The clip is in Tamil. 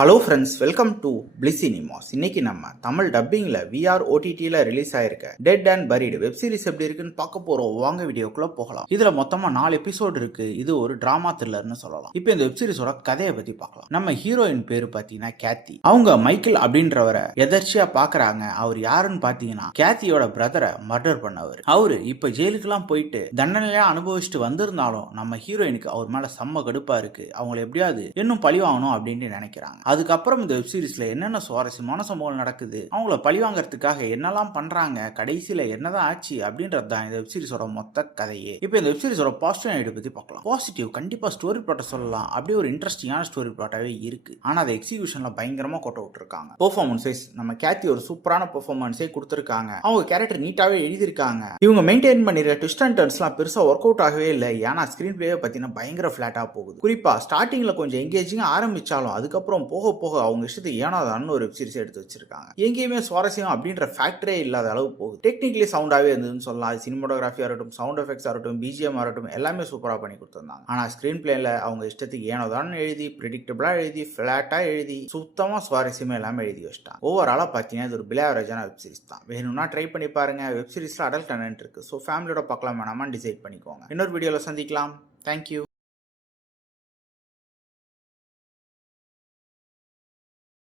Hello friends, welcome to bliss cinemas. இன்னைக்கு நம்ம தமிழ் டப்பிங்ல விஆர் ஓடிடியில் ரிலீஸ் ஆயிருக்க dead and buried web series எப்படி இருக்குன்னு பார்க்க போறோம். வாங்க வீடியோக்குள்ள போகலாம். இதுல மொத்தமா 4 எபிசோடு இருக்கு. இது ஒரு டிராமா த்ரில்லர்னு சொல்லலாம். இப்போ இந்த வெப் சீரிஸோட கதையை பத்தி பார்க்கலாம். நம்ம ஹீரோயின் பேரு பாத்தீங்கன்னா கேத்தி. அவங்க மைக்கேல் அப்படின்றவரை எதர்ச்சியா பாக்குறாங்க. அவர் யாருன்னு பாத்தீங்கன்னா கேத்தியோட பிரதரை மர்டர் பண்ணவர். அவரு இப்ப ஜெயிலுக்குலாம் போயிட்டு தண்டனையா அனுபவிச்சுட்டு வந்திருந்தாலும் நம்ம ஹீரோயினுக்கு அவர் மேல செம்ம கடுப்பா இருக்கு. அவங்களை எப்படியாவது இன்னும் பழி வாங்கணும் அப்படின்னு நினைக்கிறாங்க. அதுக்கப்புறம் இந்த வெப் சீரிஸ்ல என்னென்ன சுவாரஸ்யமான சம்பவங்கள் நடக்குது, அவங்கள பழிவாங்கறதுக்காக என்னெல்லாம் பண்றாங்க, கடைசியில என்னதான் ஆச்சு அப்படின்றது தான் இந்த வெப் சீரிஸோட மொத்த கதையே. இப்போ இந்த வெப் சீரிஸோட பாசிட்டிவ் ஐடியா பத்தி பார்க்கலாம். பாசிட்டிவ் கண்டிப்பா ஸ்டோரி பிளாட்டை சொல்லலாம். அப்படியே ஒரு இன்ட்ரெஸ்டிங்கான ஸ்டோரி பிளாட்டாவே இருக்கு. ஆனா அதை எக்ஸிகியூஷன்ல பயங்கரமா கொட்ட விட்டுருக்காங்க. பெர்ஃபார்மன்ஸ் வைஸ் நம்ம கேத்தி ஒரு சூப்பரான பெர்ஃபார்மன்ஸே கொடுத்துருக்காங்க. அவங்க கேரக்டர் நீட்டாவே எழுதியிருக்காங்க. இவங்க மெயின்டைன் பண்ணிருக்க ட்விஸ்ட் அண்ட் டர்ன்ஸ்லாம் பெருசா ஒர்க் அவுட் ஆகவே இல்லை. ஏன்னா ஸ்கிரீன் பிளேவே பார்த்தீங்கன்னா பயங்கர ஃபிளாட்டா போகுது. குறிப்பா ஸ்டார்டிங்ல கொஞ்சம் எங்கேஜிங்கா ஆரம்பிச்சாலும் அதுக்கப்புறம் போக போக அவங்க இஷ்டத்துக்கு ஏனாதான்னு ஒரு வெப் சீரிஸ் எடுத்து வச்சிருக்காங்க. எங்கேயுமே சுவாரஸ்யம் அப்படின்ற ஃபேக்டரே இல்லாத அளவு போகுது. டெக்னிக்கலி சவுண்டாவே இருந்ததுன்னு சொல்லலாம். அது சினிமாட்டோகிராஃபியா இருக்கட்டும், சவுண்ட் எஃபெக்ட்ஸ் இருக்கட்டும், பிஜிஎம் இருக்கட்டும், எல்லாமே சூப்பரா பண்ணி கொடுத்திருந்தாங்க. ஆனா ஸ்கிரீன் பிளேல அவங்க இஷ்டத்துக்கு ஏனோதான் எழுதி, பிரெடிக்டபிளா எழுதி, ஃபிளாட்டா எழுதி, சுத்தமா சுவாரஸ்யமே எல்லாமே எழுதி வச்சிட்டாங்க. ஓவராலா பார்த்தீங்கன்னா இது ஒரு பிலாவரேஜான வெப் சீரிஸ் தான். வேணும்னா ட்ரை பண்ணி பாருங்க. வெப் சீரிஸ்ல அடல்ட் கண்டென்ட் இருக்கு. ஸோ ஃபேமிலியோட பார்க்கலாம் வேணாமா டிசைட் பண்ணிக்கோங்க. இன்னொரு வீடியோல சந்திக்கலாம். தேங்க்யூ.